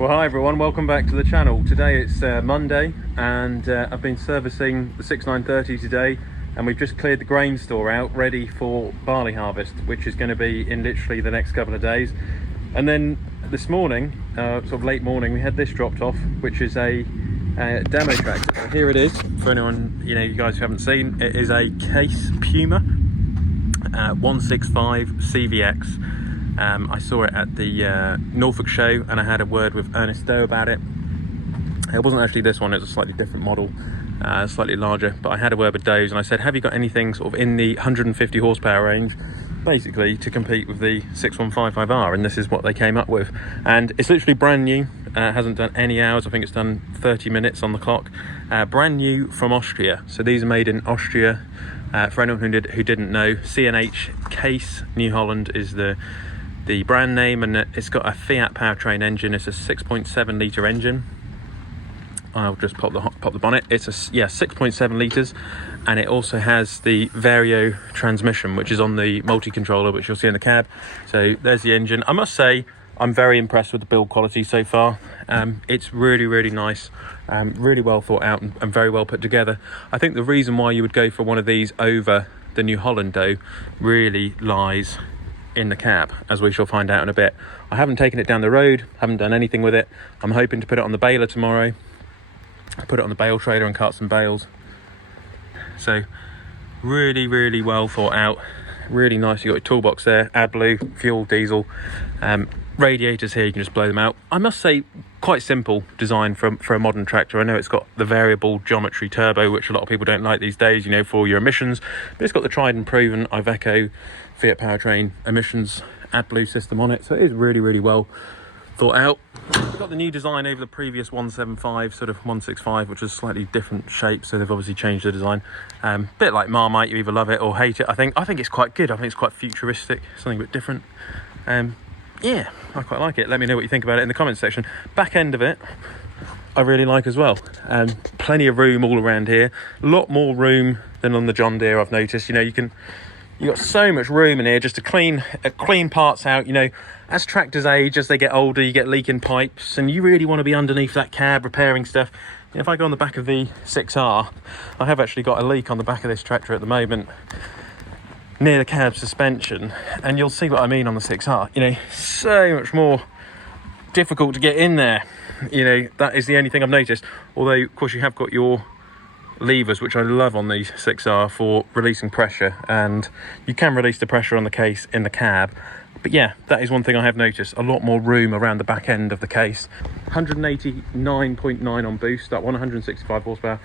Well, hi everyone, welcome back to the channel. Today it's Monday and I've been servicing the 6930 today, and we've just cleared the grain store out ready for barley harvest, which is going to be in literally the next couple of days. And then this morning, sort of late morning, we had this dropped off, which is a demo tractor. Here it is, for anyone, you guys who haven't seen. It is a Case Puma 165 CVX. I saw it at the Norfolk show and I had a word with Ernest Doe about it. It wasn't actually this one, it was a slightly different model, slightly larger, but I had a word with Doe's and I said, have you got anything sort of in the 150 horsepower range, basically to compete with the 6155R? And this is what they came up with. And it's literally brand new, hasn't done any hours, I think it's done 30 minutes on the clock. Brand new from Austria, so these are made in Austria. For anyone who didn't know, CNH Case New Holland is the brand name, and it's got a Fiat powertrain engine. It's a 6.7 litre engine. I'll just pop the bonnet. It's a 6.7 litres, and it also has the Vario transmission, which is on the multi-controller, which you'll see in the cab. So there's the engine. I must say I'm very impressed with the build quality so far. It's really nice, really well thought out and very well put together. I think the reason why you would go for one of these over the New Holland though really lies in the cab, as we shall find out in a bit. I haven't taken it down the road, haven't done anything with it. I'm hoping to put it on the baler tomorrow, put it on the bale trailer and cut some bales. So really well thought out, really nice. You got your toolbox there, AdBlue, fuel, diesel, radiators here, you can just blow them out. I must say, quite simple design for a modern tractor. I know it's got the variable geometry turbo, which a lot of people don't like these days, for your emissions, but it's got the tried and proven Iveco Fiat powertrain emissions AdBlue system on it, so it is really well thought out. We've got the new design over the previous 175, sort of 165, which was slightly different shape, so they've obviously changed the design. Bit like Marmite, you either love it or hate it. I think it's quite good. I think it's quite futuristic, something a bit different. Yeah, I quite like it. Let me know what you think about it in the comments section. Back end of it I really like as well. Plenty of room all around here, a lot more room than on the John Deere, I've noticed. You've got so much room in here just to clean parts out. As tractors age, as they get older, you get leaking pipes, and you really want to be underneath that cab repairing stuff. If I go on the back of the 6R, I have actually got a leak on the back of this tractor at the moment near the cab suspension, and you'll see what I mean on the 6R. So much more difficult to get in there. That is the only thing I've noticed. Although, of course, you have got your levers, which I love on the 6R, for releasing pressure, and you can release the pressure on the case in the cab. But yeah, that is one thing I have noticed, a lot more room around the back end of the case. 189.9 on boost, that 165 horsepower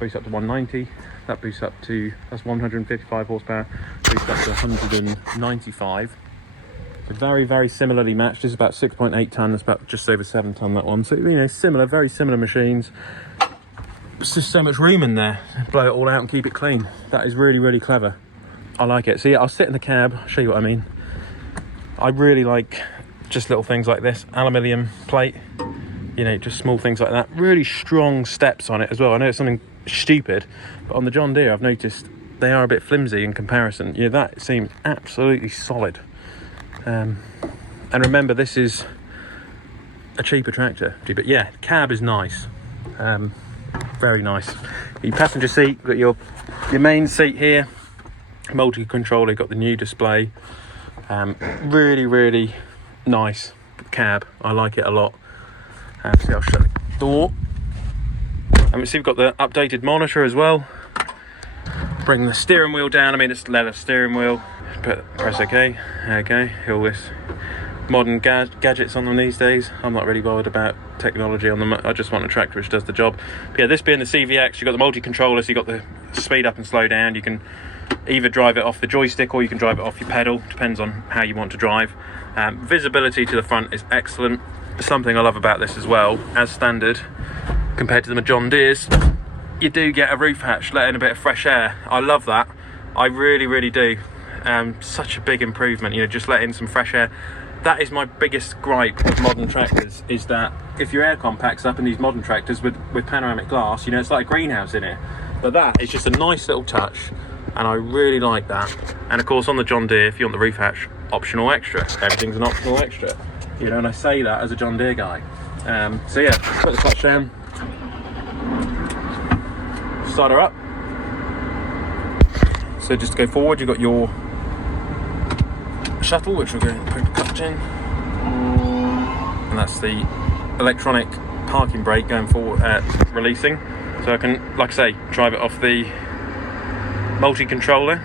boosts up to 190, that boosts up to, that's 155 horsepower, boosts up to 195. So very similarly matched. This is about 6.8 tonne, it's about just over 7 tonne, that one. So very similar machines. It's just so much room in there. Blow it all out and keep it clean. That is really clever. I like it. So yeah, I'll sit in the cab, I'll show you what I mean. I really like just little things like this, aluminium plate, just small things like that. Really strong steps on it as well. I know it's something stupid, but on the John Deere I've noticed they are a bit flimsy in comparison. That seems absolutely solid. And remember, this is a cheaper tractor, but yeah, cab is nice. Very nice. The passenger seat, got your main seat here, multi-controller, got the new display. Really nice cab. I like it a lot. See, I'll shut the door. And we see we've got the updated monitor as well. Bring the steering wheel down. It's leather steering wheel. Press OK. Okay. All this modern gadgets on them these days. I'm not really bothered about technology on them. I just want a tractor which does the job. But yeah, this being the CVX, you've got the multi-controller, so you've got the speed up and slow down. You can either drive it off the joystick or you can drive it off your pedal, depends on how you want to drive. Visibility to the front is excellent. Something I love about this as well, as standard compared to the John Deere's, you do get a roof hatch, let in a bit of fresh air. I love that, I really do. Such a big improvement, just let in some fresh air. That is my biggest gripe with modern tractors, is that if your aircon packs up in these modern tractors with panoramic glass, it's like a greenhouse in it. But that is just a nice little touch, and I really like that. And of course on the John Deere, if you want the roof hatch, optional extra. Everything's an optional extra. And I say that as a John Deere guy. So yeah, put the clutch down, start her up. So just to go forward, you've got your shuttle, which we're going to put the clutch in, and that's the electronic parking brake going forward, releasing. So I can, like I say, drive it off the multi-controller.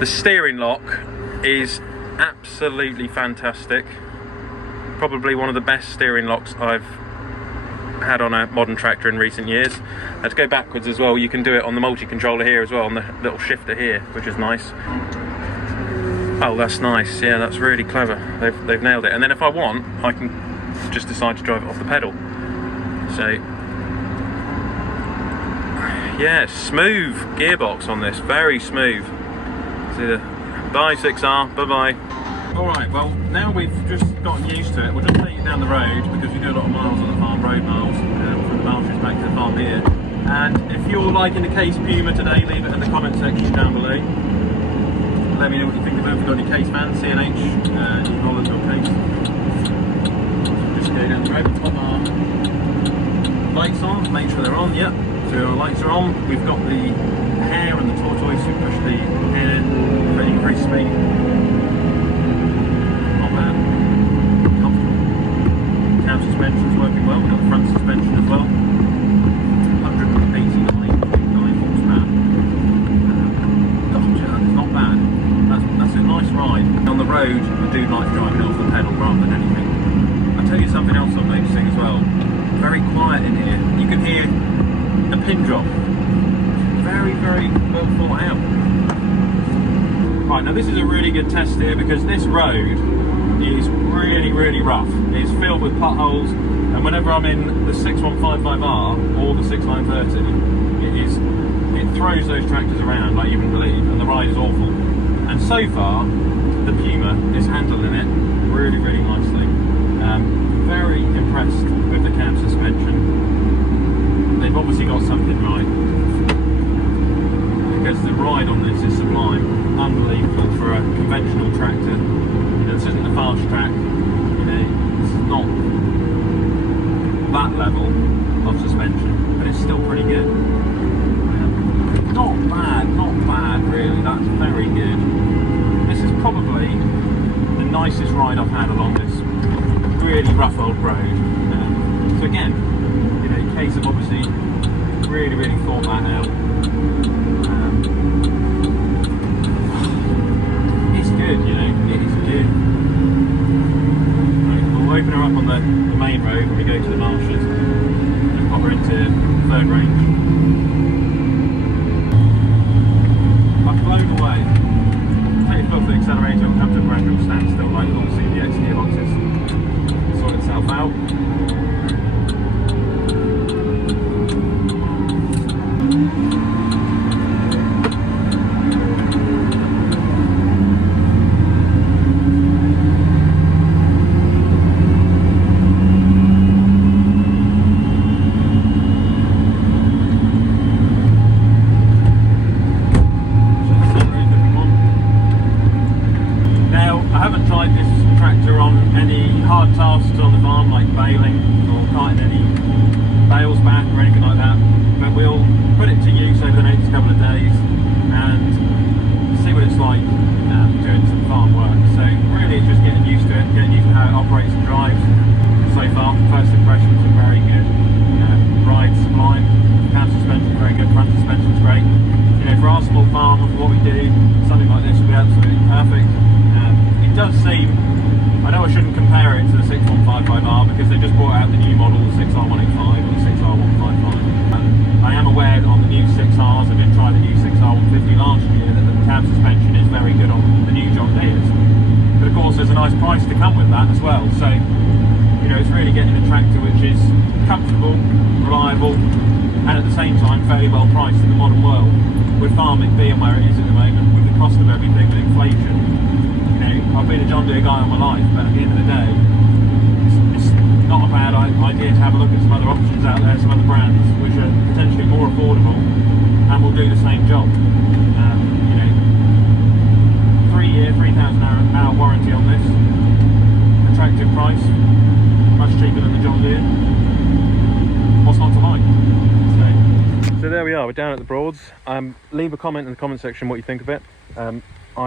The steering lock is absolutely fantastic. Probably one of the best steering locks I've had on a modern tractor in recent years. And to go backwards as well, you can do it on the multi-controller here as well, on the little shifter here, which is nice. Oh, that's nice. Yeah, that's really clever. They've nailed it. And then if I want, I can just decide to drive it off the pedal. So yeah, smooth gearbox on this, very smooth. See the bye 6R, bye-bye. Alright, well, now we've just gotten used to it, we'll just take it down the road because we do a lot of miles on the farm, road miles, from the marshes back to the farm here. And if you're liking the Case Puma today, leave it in the comment section down below. Let me know what you think of it. If you've got any Case fans, CNH, New Holland or Case. Just go down the road, put our lights on, make sure they're on, yep. So our lights are on, we've got the hair and the tortoise, we push the hair for increased speed. Not bad. Comfortable. Cab suspension's working well, we've got the front suspension as well. 189 horsepower. Gosh, that's not bad. That's a nice ride. On the road, I do like driving off the pedal rather than anything. I'll tell you something else I'm noticing as well. Very quiet in here. You can hear a pin drop. Very, very well thought out. Right, now this is a really good test here because this road is really, really rough. It's filled with potholes, and whenever I'm in the 6155R or the 6930, it throws those tractors around like you wouldn't believe, and the ride is awful. And so far, the Puma is handling it really, really nicely. Very impressed with the cab suspension. They've obviously got something right, because the ride on this is sublime, unbelievable for a conventional tractor. You know, this isn't a fast track, you know, this is not that level of suspension, but it's still pretty good. Not bad really, that's very good. This is probably the nicest ride I've had along this really rough old road. So again, you know, Case have obviously really, really thought that out. It's good, you know, it is good. Right, we'll open her up on the main road when we go to the marshes and pop her into third range. I'm blown away. Take your foot off the accelerator, it'll come to a gradual standstill like all the CBX gearboxes. Sort itself out. Tasks on the farm like baling or cutting any bales back or anything like that, but we'll put it to use over the next couple of days and see what it's like doing some farm work. So really it's just getting used to it, getting used to how it operates and drives. So far, first impressions are very good. Ride's sublime, cab suspension very good, front suspension's great. You know, for our small farm and for what we do, something like this will be absolutely perfect. It does seem, I know I shouldn't compare it to the 6155R because they just brought out the new model, the 6R185 or the 6R155. I am aware that on the new 6Rs, I did try the new 6R150 last year, that the cab suspension is very good on the new John Deeres. But of course there's a nice price to come with that as well. So, you know, it's really getting a tractor which is comfortable, reliable, and at the same time fairly well priced in the modern world. With farming being where it is at the moment, with the cost of everything, with inflation. I've been a John Deere guy all my life, but at the end of the day, it's not a bad idea to have a look at some other options out there, some other brands which are potentially more affordable and will do the same job. You know, 3-year, 3,000 hour warranty on this, attractive price. Deere. What's not to like? So there we are, we're down at the Broads. Leave a comment in the comment section what you think of it.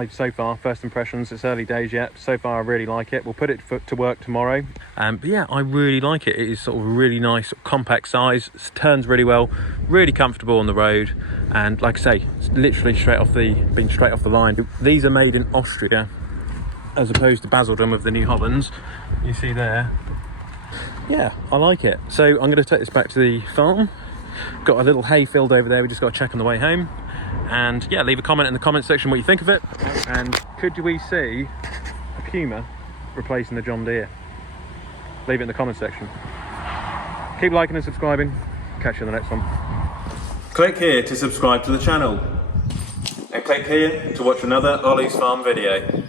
So far, first impressions, it's early days yet. So far, I really like it. We'll put it to work tomorrow. But yeah, I really like it. It is sort of a really nice, compact size. It turns really well, really comfortable on the road. And like I say, it's literally straight off the line. These are made in Austria, as opposed to Basildon with the New Hollands. You see there. Yeah, I like it. So I'm going to take this back to the farm. Got a little hay field over there. We just got to check on the way home. And yeah, leave a comment in the comment section what you think of it. And could we see a Puma replacing the John Deere? Leave it in the comment section. Keep liking and subscribing. Catch you in the next one. Click here to subscribe to the channel. And click here to watch another Olly's Farm video.